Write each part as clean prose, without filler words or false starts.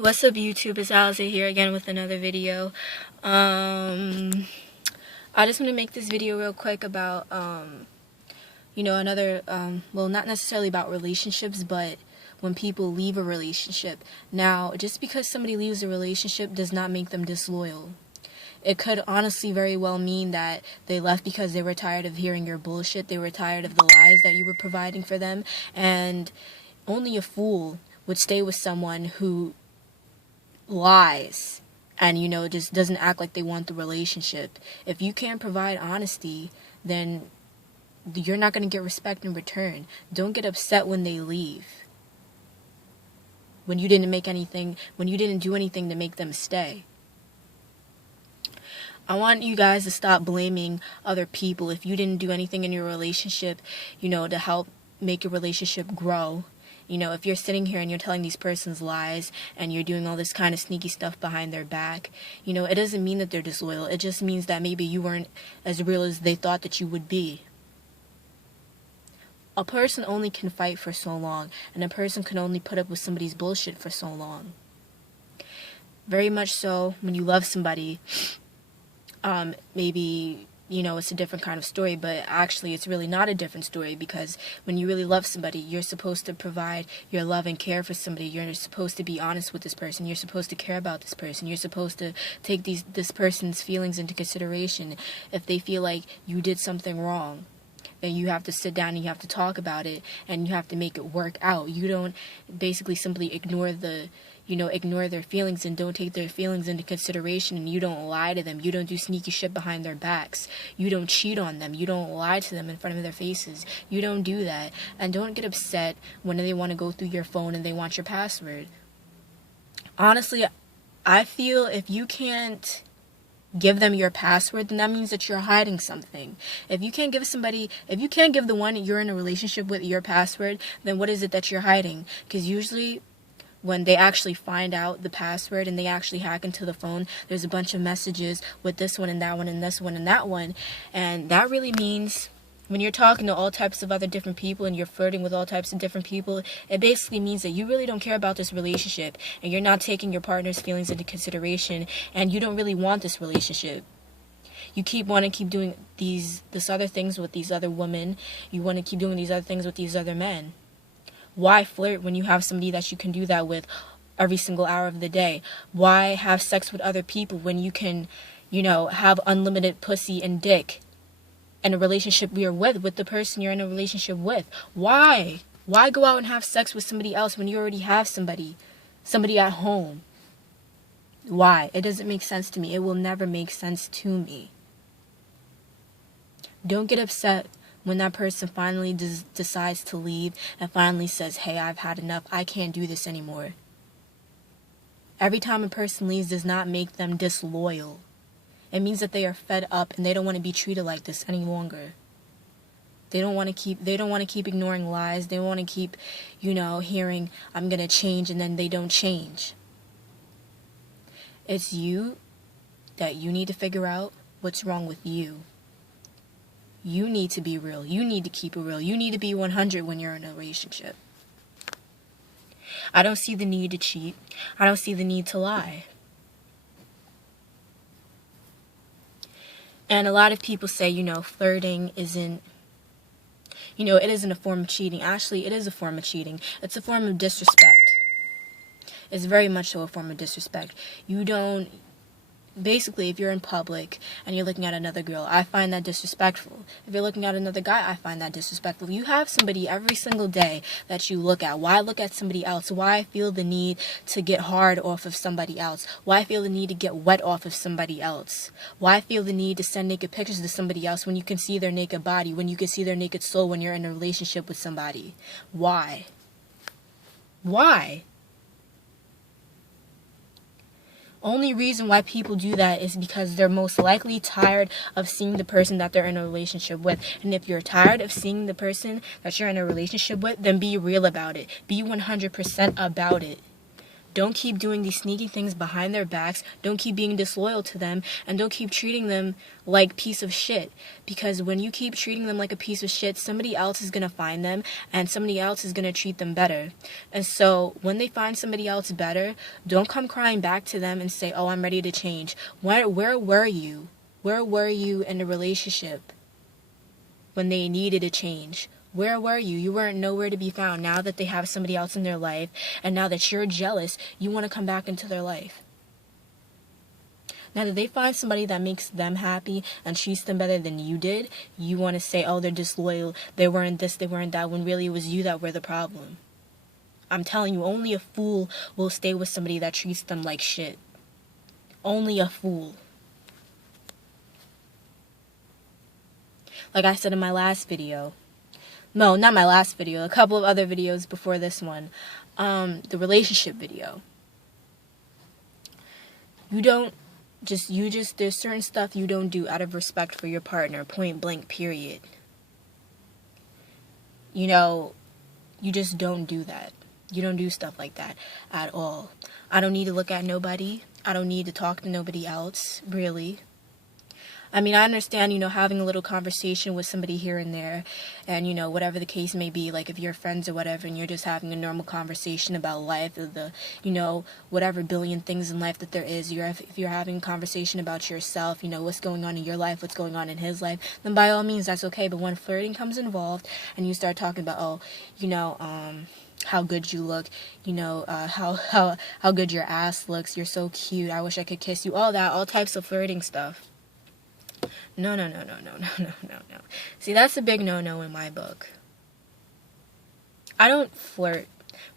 What's up, YouTube? It's Alice here again with another video. I just want to make this video real quick about another well, not necessarily about relationships, but when people leave a relationship. Now, just because somebody leaves a relationship does not make them disloyal. It could honestly very well mean that they left because they were tired of hearing your bullshit. They were tired of the lies that you were providing for them, and only a fool would stay with someone who lies and just doesn't act like they want the relationship. If you can't provide honesty, then you're not going to get respect in return. Don't get upset when they leave, when you didn't do anything to make them stay. I want you guys to stop blaming other people. If you didn't do anything in your relationship to help make your relationship grow, if you're sitting here and you're telling these persons lies and you're doing all this kind of sneaky stuff behind their back, it doesn't mean that they're disloyal. It just means that maybe you weren't as real as they thought that you would be. A person only can fight for so long, and a person can only put up with somebody's bullshit for so long. Very much so, when you love somebody, maybe it's a different kind of story, but actually it's really not a different story, because when you really love somebody, you're supposed to provide your love and care for somebody. You're supposed to be honest with this person. You're supposed to care about this person. You're supposed to take this person's feelings into consideration. If they feel like you did something wrong, then you have to sit down and you have to talk about it, and you have to make it work out. You don't basically simply ignore their feelings and don't take their feelings into consideration, and you don't lie to them. You don't do sneaky shit behind their backs. You don't cheat on them. You don't lie to them in front of their faces. You don't do that. And don't get upset when they want to go through your phone and they want your password. Honestly, I feel if you can't give them your password, then that means that you're hiding something. If you can't give the one you're in a relationship with your password, then what is it that you're hiding? Because usually when they actually find out the password and they actually hack into the phone, there's a bunch of messages with this one and that one and this one and that one. And that really means when you're talking to all types of other different people and you're flirting with all types of different people, it basically means that you really don't care about this relationship, and you're not taking your partner's feelings into consideration, and you don't really want this relationship. You want to keep doing these other things with these other women. You want to keep doing these other things with these other men. Why flirt when you have somebody that you can do that with every single hour of the day? Why have sex with other people when you can, have unlimited pussy and dick in a relationship you're with the person you're in a relationship with? Why? Why go out and have sex with somebody else when you already have somebody at home? Why? It doesn't make sense to me. It will never make sense to me. Don't get upset when that person finally decides to leave and finally says, hey, I've had enough. I can't do this anymore. Every time a person leaves does not make them disloyal. It means that they are fed up and they don't want to be treated like this any longer. They don't want to keep ignoring lies. They want to keep, hearing I'm going to change, and then they don't change. It's you that you need to figure out what's wrong with you. You need to be real. You need to keep it real. You need to be 100 when you're in a relationship. I don't see the need to cheat. I don't see the need to lie. And a lot of people say, flirting isn't, it isn't a form of cheating. Actually, it is a form of cheating. It's a form of disrespect. It's very much so a form of disrespect. Basically, if you're in public and you're looking at another girl, I find that disrespectful. If you're looking at another guy, I find that disrespectful. You have somebody every single day that you look at. Why look at somebody else? Why feel the need to get hard off of somebody else? Why feel the need to get wet off of somebody else? Why feel the need to send naked pictures to somebody else when you can see their naked body, when you can see their naked soul when you're in a relationship with somebody? Why? Why? Only reason why people do that is because they're most likely tired of seeing the person that they're in a relationship with. And if you're tired of seeing the person that you're in a relationship with, then be real about it. Be 100% about it. Don't keep doing these sneaky things behind their backs. Don't keep being disloyal to them. And don't keep treating them like piece of shit. Because when you keep treating them like a piece of shit, somebody else is going to find them and somebody else is going to treat them better. And so when they find somebody else better, don't come crying back to them and say, oh, I'm ready to change. Where were you? Where were you in the relationship when they needed a change? Where were you? You weren't nowhere to be found. Now that they have somebody else in their life, and now that you're jealous, you want to come back into their life. Now that they find somebody that makes them happy and treats them better than you did, you want to say, oh, they're disloyal, they weren't this, they weren't that, when really it was you that were the problem. I'm telling you, only a fool will stay with somebody that treats them like shit. Only a fool. Like I said in my last video. No, not my last video. A couple of other videos before this one. The relationship video. There's certain stuff you don't do out of respect for your partner. Point blank, period. You just don't do that. You don't do stuff like that at all. I don't need to look at nobody. I don't need to talk to nobody else, really. I mean, I understand, having a little conversation with somebody here and there, and, whatever the case may be, like if you're friends or whatever, and you're just having a normal conversation about life, or the, whatever billion things in life that there is, if you're having a conversation about yourself, what's going on in your life, what's going on in his life, then by all means, that's okay. But when flirting comes involved, and you start talking about, how good you look, how good your ass looks, you're so cute, I wish I could kiss you, all types of flirting stuff. No. See, that's a big no-no in my book. I don't flirt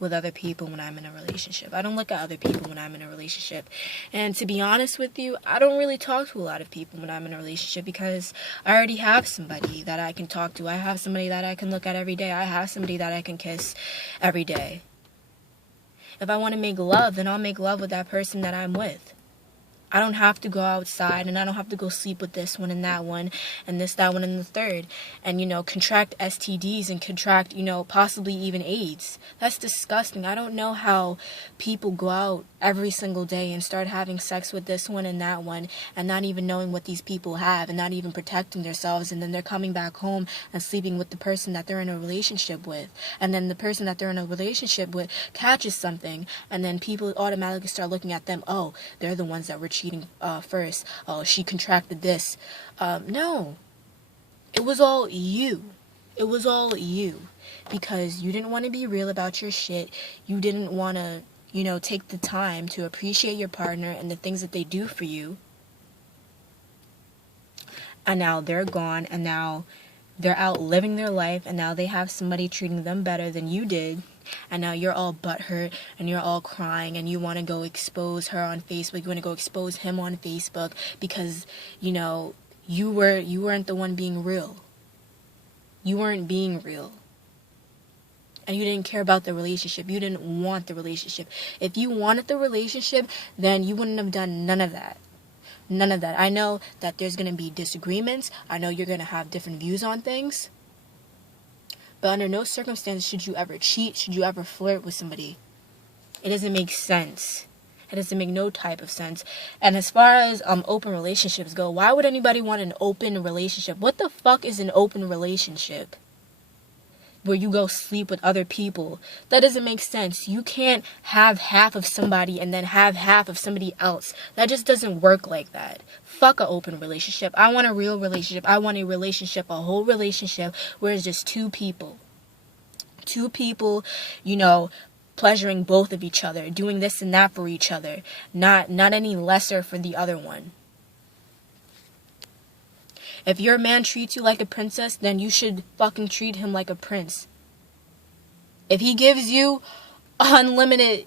with other people when I'm in a relationship. I don't look at other people when I'm in a relationship. And to be honest with you, I don't really talk to a lot of people when I'm in a relationship because I already have somebody that I can talk to. I have somebody that I can look at every day. I have somebody that I can kiss every day. If I want to make love, then I'll make love with that person that I'm with. I don't have to go outside, and I don't have to go sleep with this one and that one, and this, that one, and the third, and, contract STDs and contract, possibly even AIDS. That's disgusting. I don't know how people go out every single day and start having sex with this one and that one, and not even knowing what these people have, and not even protecting themselves, and then they're coming back home and sleeping with the person that they're in a relationship with, and then the person that they're in a relationship with catches something, and then people automatically start looking at them, oh, they're the ones that were cheating first. Oh, she contracted this. No. It was all you. It was all you. Because you didn't want to be real about your shit. You didn't want to, take the time to appreciate your partner and the things that they do for you. And now they're gone, and now they're out living their life, and now they have somebody treating them better than you did. And now you're all butthurt and you're all crying and you want to go expose her on Facebook. You want to go expose him on Facebook because, you weren't the one being real. You weren't being real. And you didn't care about the relationship. You didn't want the relationship. If you wanted the relationship, then you wouldn't have done none of that. None of that. I know that there's going to be disagreements. I know you're going to have different views on things. But under no circumstance should you ever cheat, should you ever flirt with somebody. It doesn't make sense. It doesn't make no type of sense. And as far as open relationships go, why would anybody want an open relationship? What the fuck is an open relationship? Where you go sleep with other people. That doesn't make sense. You can't have half of somebody and then have half of somebody else. That just doesn't work like that. Fuck an open relationship. I want a real relationship. I want a relationship, a whole relationship where it's just two people. Two people, pleasuring both of each other, doing this and that for each other. Not any lesser for the other one. If your man treats you like a princess, then you should fucking treat him like a prince. If he gives you unlimited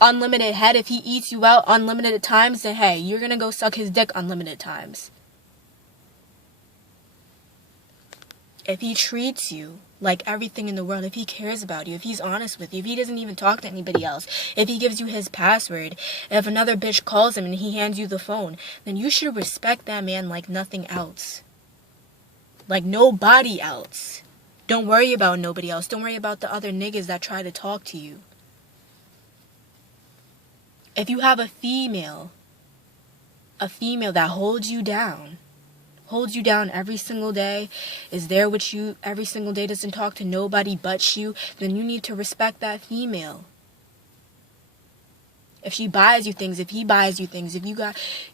head, if he eats you out unlimited times, then hey, you're gonna go suck his dick unlimited times. If he treats you like everything in the world, if he cares about you, if he's honest with you, if he doesn't even talk to anybody else, if he gives you his password, if another bitch calls him and he hands you the phone, then you should respect that man like nothing else. Like nobody else. Don't worry about nobody else. Don't worry about the other niggas that try to talk to you. If you have a female that holds you down every single day, is there with you every single day, doesn't talk to nobody but you, then you need to respect that female. If she buys you things, if he buys you things,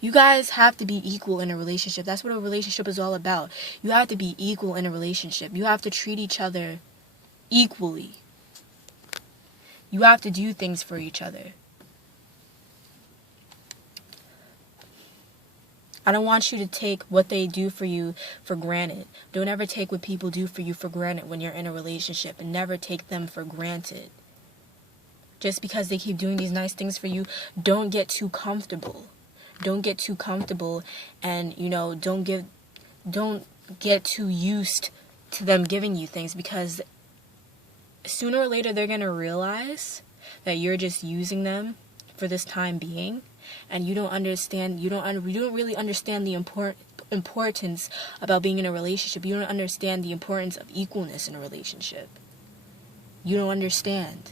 you guys have to be equal in a relationship. That's what a relationship is all about. You have to be equal in a relationship. You have to treat each other equally. You have to do things for each other. I don't want you to take what they do for you for granted. Don't ever take what people do for you for granted when you're in a relationship, and never take them for granted. Just because they keep doing these nice things for you, don't get too comfortable. Don't get too comfortable, and, don't get too used to them giving you things, because sooner or later they're going to realize that you're just using them for this time being. And you don't really understand the importance about being in a relationship. You don't understand the importance of equalness in a relationship. You don't understand.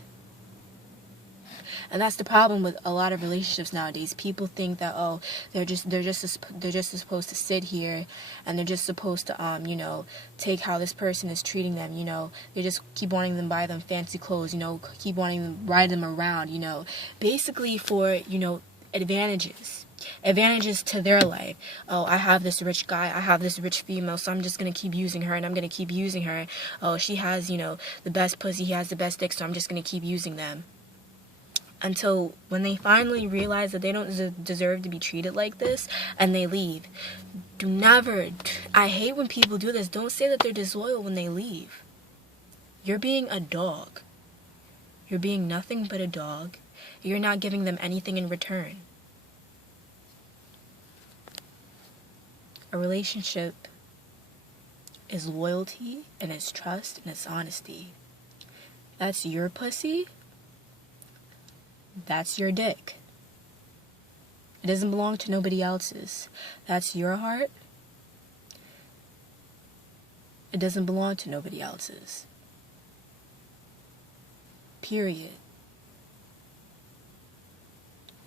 And that's the problem with a lot of relationships nowadays. People think that, they're just supposed to sit here, and they're just supposed to take how this person is treating them. They just keep wanting them to buy them fancy clothes. Keep wanting them to ride them around. Basically for advantages to their life. I have this rich guy, I have this rich female, so I'm just going to keep using her, and I'm going to keep using her. She has, the best pussy, he has the best dick, so I'm just going to keep using them. Until when they finally realize that they don't deserve to be treated like this, and they leave. I hate when people do this. Don't say that they're disloyal when they leave. You're being a dog. You're being nothing but a dog. You're not giving them anything in return. A relationship is loyalty, and it's trust, and it's honesty. That's your pussy. That's your dick. It doesn't belong to nobody else's. That's your heart. It doesn't belong to nobody else's. Period.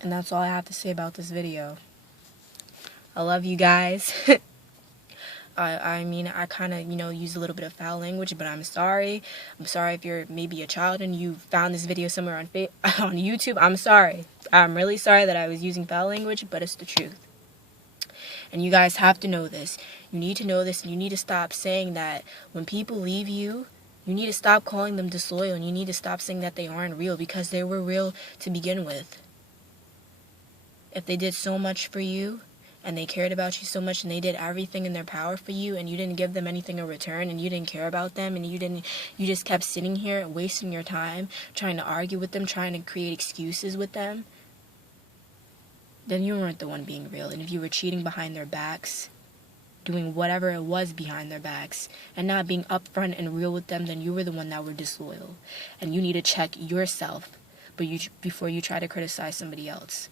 And that's all I have to say about this video. I love you guys. I kind of, use a little bit of foul language, but I'm sorry. I'm sorry if you're maybe a child and you found this video somewhere on YouTube. I'm sorry. I'm really sorry that I was using foul language, but it's the truth. And you guys have to know this. You need to know this, and you need to stop saying that when people leave you. You need to stop calling them disloyal, and you need to stop saying that they aren't real, because they were real to begin with. If they did so much for you, and they cared about you so much, and they did everything in their power for you, and you didn't give them anything in return, and you didn't care about them, and you just kept sitting here wasting your time trying to argue with them, trying to create excuses with them, then you weren't the one being real. And if you were cheating behind their backs, doing whatever it was behind their backs, and not being upfront and real with them, then you were the one that were disloyal. And you need to check yourself before you try to criticize somebody else.